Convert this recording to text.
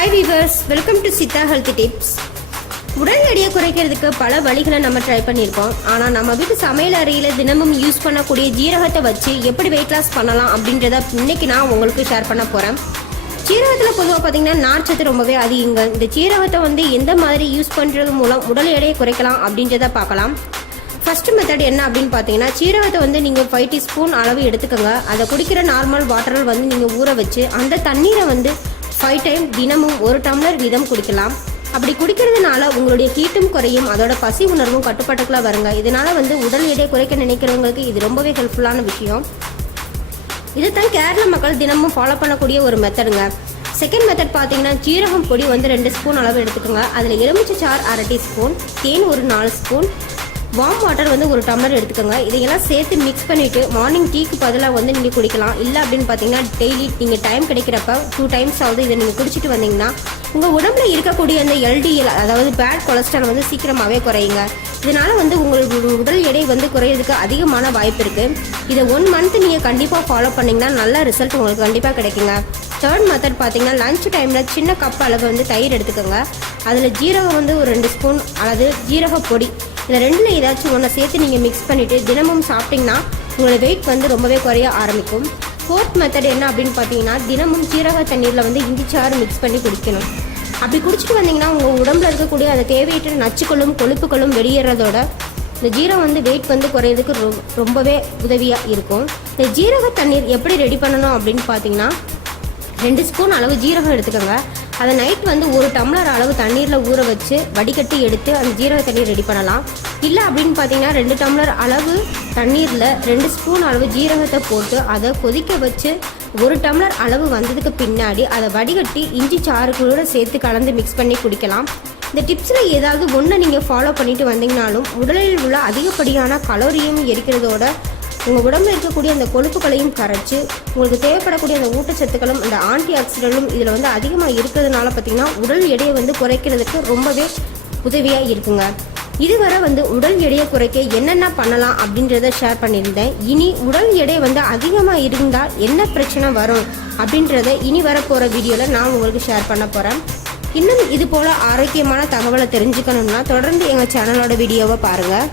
Hi viewers, welcome to Siddha health tips. உடல் எடையை குறைக்கிறதுக்கு பல வழிகளை நம்ம ட்ரை பண்ணியிருக்கோம். ஆனால் நம்ம வீட்டு சமையல் அறையில் தினமும் யூஸ் பண்ணக்கூடிய ஜீரகத்தை வச்சு எப்படி வெயிட் லாஸ் பண்ணலாம் அப்படின்றத இன்னைக்கு நான் உங்களுக்கு ஷேர் பண்ண போகிறேன். ஜீரகத்தில் பொதுவாக பார்த்தீங்கன்னா நார்ச்சத்து ரொம்பவே அதிகங்க. இந்த ஜீரகத்தை எந்த மாதிரி யூஸ் பண்ணுறது மூலம் உடல் எடையை குறைக்கலாம் அப்படின்றத பார்க்கலாம். ஃபர்ஸ்ட் மெத்தட் என்ன அப்படின்னு பார்த்தீங்கன்னா, சீரகத்தை நீங்கள் 5 டீஸ்பூன் அளவு எடுத்துக்கோங்க. அதை குடிக்கிற நார்மல் வாட்டரில் நீங்கள் ஊற வச்சு அந்த தண்ணீரை 5 டைம் தினமும் 1 டம்ளர் வீதம் குடிக்கலாம். அப்படி குடிக்கிறதுனால உங்களுடைய ஹீட்டும் குறையும், அதோட பசி உணர்வும் கட்டுப்பாட்டுக்குள்ள வருங்க. இதனால உடல் எடை குறைக்க நினைக்கிறவங்களுக்கு இது ரொம்பவே ஹெல்ப்ஃபுல்லான விஷயம். இதுதான் கேரள மக்கள் தினமும் ஃபாலோ பண்ணக்கூடிய ஒரு மெத்தடுங்க. செகண்ட் மெத்தட் பார்த்தீங்கன்னா, ஜீரகம் பொடி 2 ஸ்பூன் அளவு எடுத்துக்கோங்க. அதில் எலுமிச்சை சாறு 1/2 டீஸ்பூன், தேன் 4 ஸ்பூன், வார்ம் வாட்டர் 1 டம்ளர் எடுத்துக்கோங்க. இதையெல்லாம் சேர்த்து மிக்ஸ் பண்ணிவிட்டு மார்னிங் டீக்கு பதிலாக நீங்கள் குடிக்கலாம். இல்லை அப்படின்னு பார்த்தீங்கன்னா, டெய்லி நீங்கள் டைம் கிடைக்கிறப்ப 2 டைம்ஸ் ஆகுது இதை நீங்கள் குடிச்சிட்டு வந்தீங்கன்னா உங்கள் உடம்புல இருக்கக்கூடிய அந்த எல்டிஎல், அதாவது பேட் கொலஸ்ட்ரால் சீக்கிரமாகவே குறையுங்க. இதனால் உங்களுக்கு உடல் எடை குறையிறதுக்கு அதிகமான வாய்ப்பு இருக்குது. இதை 1 மந்த் நீங்கள் கண்டிப்பாக ஃபாலோ பண்ணிங்கன்னா நல்ல ரிசல்ட் உங்களுக்கு கண்டிப்பாக கிடைக்குங்க. தேர்ட் மெத்தட் பார்த்தீங்கன்னா, லஞ்ச் டைமில் சின்ன கப் அளவு தயிர் எடுத்துக்கோங்க. அதில் ஜீரகம் 2 ஸ்பூன் அல்லது ஜீரக பொடி, இந்த ரெண்டில் ஏதாச்சும் ஒன்றை சேர்த்து நீங்கள் மிக்ஸ் பண்ணிவிட்டு தினமும் சாப்பிட்டிங்கன்னா உங்களோட வெயிட் ரொம்பவே குறைய ஆரம்பிக்கும். ஃபோர்த் மெத்தட் என்ன அப்படின்னு பார்த்தீங்கன்னா, தினமும் ஜீரக தண்ணீரில் இஞ்சி சாறு மிக்ஸ் பண்ணி குடிக்கணும். அப்படி குடிச்சிட்டு வந்தீங்கன்னா உங்கள் உடம்புல இருக்கக்கூடிய அந்த தேவையற்ற நச்சுக்களும் கொழுப்புகளும் வெளியேறதோட இந்த ஜீரகம் வெயிட் குறையிறதுக்கு ரொம்பவே உதவியாக இருக்கும். இந்த ஜீரக தண்ணீர் எப்படி ரெடி பண்ணணும் அப்படின்னு பார்த்தீங்கன்னா, 2 ஸ்பூன் அளவு ஜீரகம் எடுத்துக்கோங்க. அதை நைட் 1 டம்ளர் அளவு தண்ணீரில் ஊற வச்சு வடிகட்டி எடுத்து அந்த ஜீரக தண்ணீர் ரெடி பண்ணலாம். இல்லை அப்படின்னு பார்த்தீங்கன்னா, 2 டம்ளர் அளவு தண்ணீரில் 2 ஸ்பூன் அளவு ஜீரகத்தை போட்டு அதை கொதிக்க வச்சு 1 டம்ளர் அளவு வந்ததுக்கு பின்னாடி அதை வடிகட்டி இஞ்சி சாறு கூட சேர்த்து கலந்து மிக்ஸ் பண்ணி குடிக்கலாம். இந்த டிப்ஸில் ஏதாவது ஒன்று நீங்கள் ஃபாலோ பண்ணிட்டு வந்தீங்கனாலும் உடலில் உள்ள அதிகப்படியான கலோரியும் எரிக்கிறதோட உங்கள் உடம்புல இருக்கக்கூடிய அந்த கொழுப்புகளையும் கரைச்சி உங்களுக்கு தேவைப்படக்கூடிய அந்த ஊட்டச்சத்துக்களும் அந்த ஆன்டி ஆக்சிடென்ட்டும் இதில் அதிகமாக இருக்கிறதுனால பார்த்திங்கன்னா உடல் எடையை குறைக்கிறதுக்கு ரொம்பவே உதவியாக இருக்குங்க. இதுவரை உடல் எடையை குறைக்க என்னென்ன பண்ணலாம் அப்படின்றத ஷேர் பண்ணியிருந்தேன். இனி உடல் எடை அதிகமாக இருந்தால் என்ன பிரச்சனை வரும் அப்படின்றத இனி வரப்போகிற வீடியோவில் நான் உங்களுக்கு ஷேர் பண்ண போகிறேன். இன்னும் இது போல் ஆரோக்கியமான தகவலை தெரிஞ்சுக்கணும்னா தொடர்ந்து எங்கள் சேனலோட வீடியோவை பாருங்கள்.